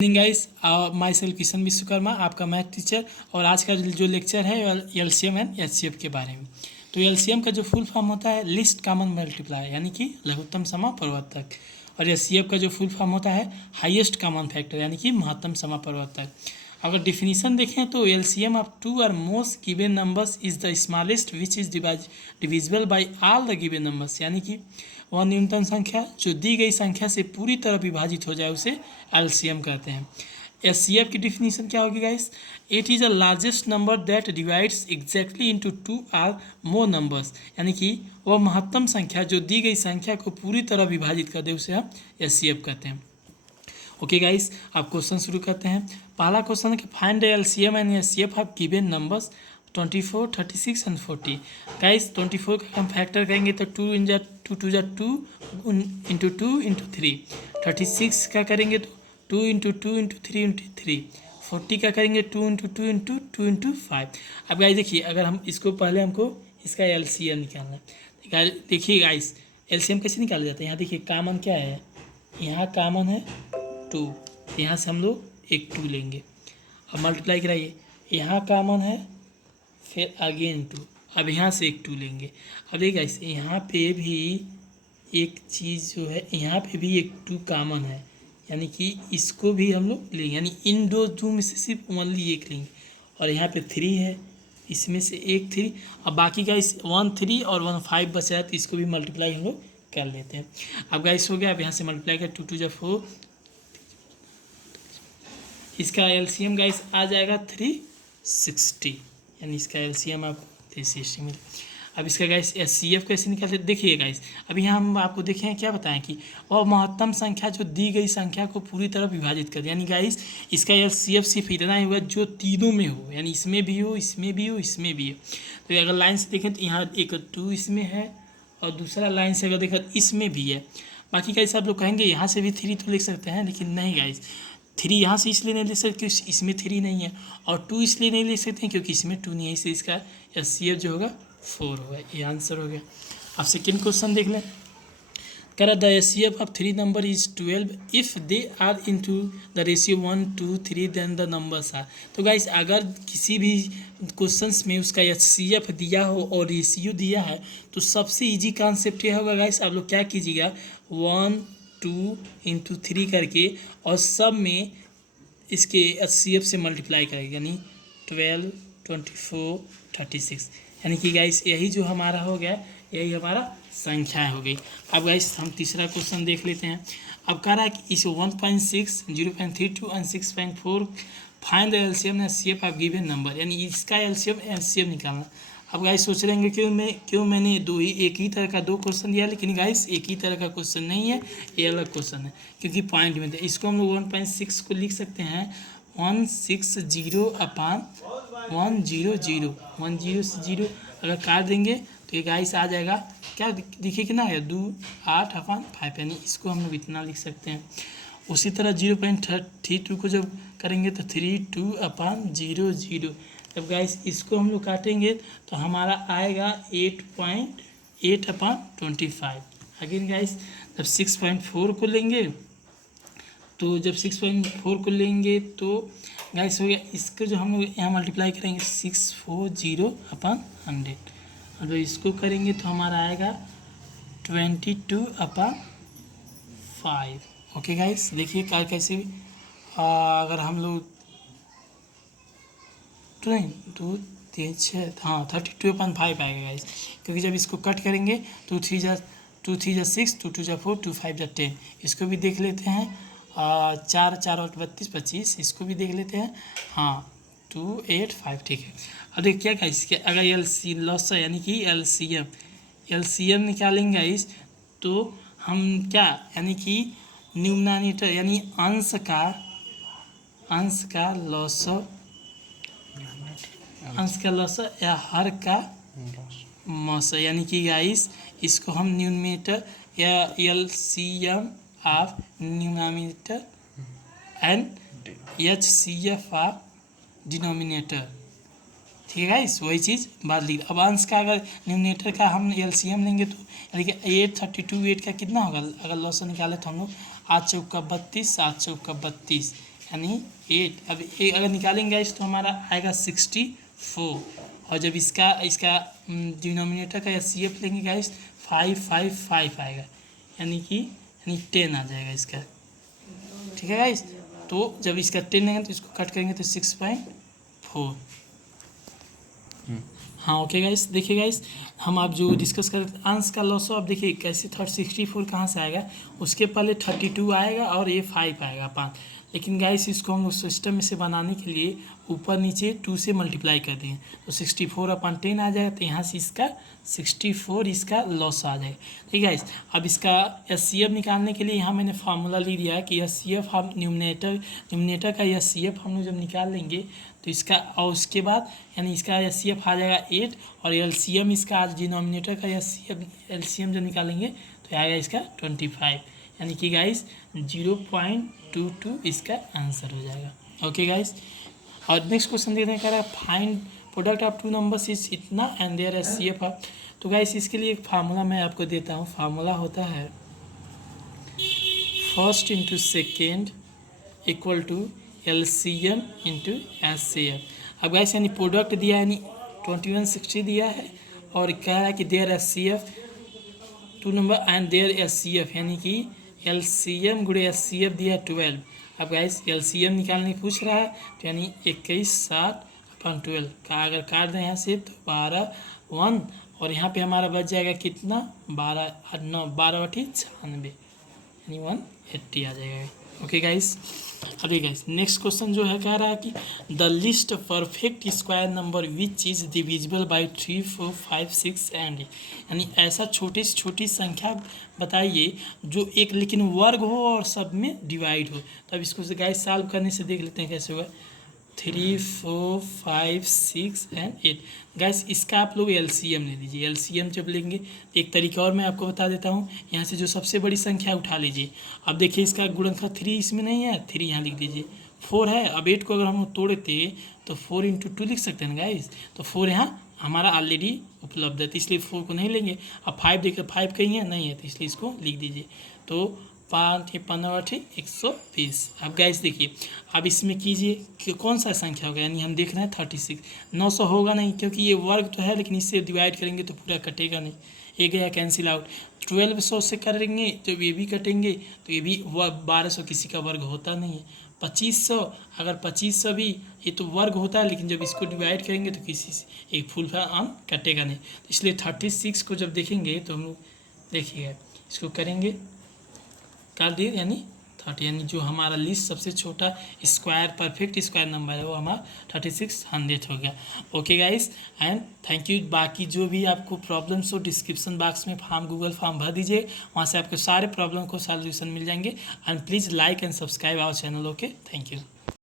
Guys, my self Kishan Vishwakarma, आपका math teacher. और आज का जो लेक्चर है एलसीएम एंड एचसीएफ के बारे में। तो एलसीएम का जो फुल फॉर्म होता है लिस्ट कॉमन मल्टीप्लाई, यानी कि लघुत्तम समापवर्तक। और एचसीएफ का जो फुल फॉर्म होता है हाईएस्ट कॉमन फैक्टर, यानी कि महत्तम समापवर्तक। अगर डिफिनीशन देखें तो एलसीएम ऑफ टू और most given numbers is the smallest which is divisible by all the given numbers, यानी कि वह न्यूनतम संख्या जो दी गई संख्या से पूरी तरह विभाजित हो जाए उसे एलसीएम कहते हैं। एचसीएफ की डिफिनीशन क्या होगी guys? It is a largest number that divides exactly into two or more numbers, यानी कि वह महत्तम संख्या जो दी गई संख्या को पूरी तरह विभाजित कर दे उसे हम एचसीएफ कहते हैं। ओके गाइस, आप क्वेश्चन शुरू करते हैं। पहला क्वेश्चन है कि find the LCM and HCF of given numbers 24, 36 and 40। Guys 24 का हम फैक्टर करेंगे तो 2 इंजा 2 टू जा 2 इंटू 2 इंटू 3। 36 का करेंगे तो 2 इंटू 2 इंटू 3 इंटू 3। 40 का करेंगे 2 इंटू 2 इंटू 2 इंटू 5। अब गाइस देखिए, अगर हम इसको पहले हमको इसका एलसीएम निकालना है। देखिए गाइस, एलसीएम कैसे निकाला जाता है? यहाँ देखिए कॉमन क्या है, यहाँ कॉमन है 2, यहाँ से हम लोग एक 2 लेंगे। अब मल्टीप्लाई कराइए, यहाँ कॉमन है फिर अगेन 2, अब यहाँ से एक 2 लेंगे। अब देखिए गाइस, यहाँ पे भी एक चीज़ जो है, यहाँ पे भी एक 2 कॉमन है, यानी कि इसको भी हम लोग लेंगे, यानी इन दो में से सिर्फ ओनली एक लेंगे। और यहाँ पे 3 है, इसमें से एक 3। अब बाकी गाइस 1 3 और 1 5 बचा है, तो इसको भी मल्टीप्लाई हम लोग कर लेते हैं। अब गाइस हो गया, अब यहाँ से मल्टीप्लाई कर 2 2 जा 4। इसका एलसीएम गाइस आ जाएगा 360, यानी इसका एलसीएम आपको 360 मिले। अब इसका गाइस एचसीएफ कैसे निकालते देखिए गाइस। अभी यहाँ हम आपको देखें क्या बताएं कि वह महत्तम संख्या जो दी गई संख्या को पूरी तरह विभाजित कर, यानी गाइस इसका एचसीएफ सिर्फ इतना ही हुआ जो तीनों में हो, यानी इसमें भी हो, इसमें भी हो, इसमें भी हो। तो अगर लाइन से देखें तो यहाँ एक 2 इसमें है और दूसरा लाइन से अगर देखें इसमें भी है। बाकी गाइस आप लोग कहेंगे यहाँ से भी 3 तो लिख सकते हैं, लेकिन नहीं गाइस, 3 यहाँ से इसलिए नहीं ले सकते क्योंकि इसमें 3 नहीं है, और 2 इसलिए नहीं ले सकते हैं क्योंकि इसमें 2 नहीं है, इसलिए इसका एचसीएफ जो होगा 4 होगा। ये आंसर हो गया। अब सेकेंड क्वेश्चन देख लें। कह रहा the HCF of 3 number is 12 if they are into the ratio 1 2 3 then the numbers are. तो गाइस अगर किसी भी क्वेश्चंस में उसका एचसीएफ दिया हो और रेशियो दिया है तो सबसे इजी कॉन्सेप्ट ये होगा गाइस, आप लोग क्या कीजिएगा 1 2 इंटू 3 करके और सब में इसके एचसीएफ से मल्टीप्लाई करेंगे, यानी 12 24 36, यानी कि गाइस यही जो हमारा हो गया, यही हमारा संख्या हो गई। अब गाइस हम तीसरा क्वेश्चन देख लेते हैं। अब कह रहा है कि इस 1.6 0.32 and 6.4 find the LCM and HCF of given number, यानी इसका एलसीएम एचसीएफ निकालना। अब गाइस सोच रहे हैं क्यों मैंने एक ही तरह का 2 क्वेश्चन दिया, लेकिन गाइस एक ही तरह का क्वेश्चन नहीं है, ये अलग क्वेश्चन है क्योंकि पॉइंट में थे। इसको हम लोग 1.6 को लिख सकते हैं 160 अपान 100 10 से 0 अगर काट देंगे तो ये गाइस आ जाएगा, क्या देखिए कितना है 2 8 अपान 5, यानी इसको हम लोग इतना लिख सकते हैं। उसी तरह 0.32 को जब करेंगे तो 32 अपान 00। जब गाइस इसको हम लोग काटेंगे तो हमारा आएगा 8.8 अपान 25। अगेन गाइस जब 6.4 को लेंगे तो गाइस हो गया, इसको जो हम लोग यहाँ मल्टीप्लाई करेंगे 640 अपान 100, और जब इसको करेंगे तो हमारा आएगा 22 अपान 5। ओके गाइस देखिए कैसे भी अगर हम लोग 2 3 6 हाँ 32 अपान 5 आएगा गाइस, क्योंकि जब इसको कट करेंगे तो 2 3 जा 6 2 2 जा 4 2 5 जा 10। इसको भी देख लेते हैं 4 4 और 32 25, इसको भी देख लेते हैं। हाँ 2 8 5 ठीक है। अब देखिए क्या गाइस, अगर लॉस यानी कि एलसीएम निकालेंगे गाइस तो हम क्या, यानी कि न्यूमरेटर यानी अंश का लॉस या हर का मौसा, यानी कि गाइस इसको हम न्यूमरेटर या LCM of numerator and HCF of denominator, ठीक है गाइस वही चीज़ बात ली। अब अंश का अगर न्यूमरेटर का हम एलसीएम लेंगे तो यानी कि 8 32 8 का कितना होगा, अगर लॉस निकाले तो हम लोग 8 चौका 32 7 चौका 32, यानी 8। अब अगर निकालेंगे गाइस तो हमारा आएगा 64। और जब इसका इसका डिनोमिनेटर का एचसीएफ लेंगे गाइस 555 आएगा, यानी 10 आ जाएगा इसका। ठीक है गाइस, तो जब इसका 10 लेंगे तो इसको कट करेंगे तो 6.4। हाँ ओके गाइस, देखिए गाइस हम आप जो डिस्कस कर अंश का लॉस आप देखिए कैसे 64 कहाँ से आएगा, उसके पहले 32 आएगा और ये 5 आएगा 5। लेकिन गाइस इसको हम सिस्टम में से बनाने के लिए ऊपर नीचे 2 से मल्टीप्लाई कर दें तो 64/10 आ जाएगा, तो यहाँ से इसका 64 इसका लॉस आ जाएगा। ठीक है गाइस, अब इसका एचसीएफ निकालने के लिए यहाँ मैंने फार्मूला ले लिया है कि एचसीएफ हम न्यूमरेटर का एचसीएफ हम लोग जब निकाल लेंगे तो इसका और उसके बाद यानी इसका एचसीएफ आ जाएगा 8 और एलसीएम इसका आज डिनोमिनेटर का एलसीएम जब निकालेंगे तो आएगा इसका 25, यानी कि गाइस 0.22 इसका आंसर हो जाएगा। ओके गाइस, और नेक्स्ट क्वेश्चन देखने का रहा find product of two numbers is इतना एंड देयर एचसीएफ ऑफ। तो गाइस इसके लिए एक फार्मूला मैं आपको देता हूँ। फार्मूला होता है first into second equal to LCM into HCF. अब गाइस यानी प्रोडक्ट दिया है, यानी 2160 दिया है और कह रहा है कि their HCF two number and their HCF, यानी कि एलसीएम गुणे एचसीएफ दिया है 12। अब गाइस एलसीएम निकालने की पूछ रहा है तो यानी 21/60/12 का अगर काट दें यहाँ से तो 12 1 और यहाँ पे हमारा बच जाएगा कितना 12/96 यानी 180 आ जाएगा। ओके गाइस, अभी गाइस नेक्स्ट क्वेश्चन जो है कह रहा है कि the list perfect square number which is divisible by 3 4 5 6 and, यानी ऐसा छोटी से छोटी संख्या बताइए जो एक लेकिन वर्ग हो और सब में डिवाइड हो। तो अब इसको गाइस सॉल्व करने से देख लेते हैं कैसे होगा। 3 4 5 6 एंड 8। गाइस इसका आप लोग एलसीएम ले लीजिए। एलसीएम जब लेंगे एक तरीका और मैं आपको बता देता हूँ, यहाँ से जो सबसे बड़ी संख्या उठा लीजिए। अब देखिए इसका गुणनखंड 3 इसमें नहीं है, 3 यहाँ लिख दीजिए। 4 है, अब 8 को अगर हम तोड़ते तो 4 × 2 लिख सकते हैं गाइस, तो 4 यहाँ हमारा ऑलरेडी उपलब्ध है तो इसलिए 4 को नहीं लेंगे। अब 5 देखिए 5 कहीं है नहीं है तो इसलिए इसको लिख दीजिए। तो 5 15 120। अब गाइस देखिए अब इसमें कीजिए कि कौन सा संख्या होगा, यानी हम देख रहे हैं 36। 900 होगा नहीं क्योंकि ये वर्ग तो है लेकिन इससे डिवाइड करेंगे तो पूरा कटेगा नहीं, ये गया कैंसिल आउट। 1200 से करेंगे तो ये भी कटेंगे तो ये भी 1200 किसी का वर्ग होता नहीं है। 2500 अगर 2500 भी ये तो वर्ग होता है लेकिन जब इसको डिवाइड करेंगे तो किसी से एक फुल आम कटेगा नहीं, तो इसलिए 36 को जब देखेंगे तो हम लोग देखिएगा इसको करेंगे कर दिए यानी 30, यानी जो हमारा लिस्ट सबसे छोटा स्क्वायर परफेक्ट स्क्वायर नंबर है वो हमारा 3600 हो गया। Okay guys and thank you. बाकी जो भी आपको प्रॉब्लम्स हो डिस्क्रिप्शन बॉक्स में गूगल फॉर्म भर दीजिए, वहाँ से आपको सारे प्रॉब्लम को सॉल्यूशन मिल जाएंगे। And please like and subscribe our channel. Okay, thank you.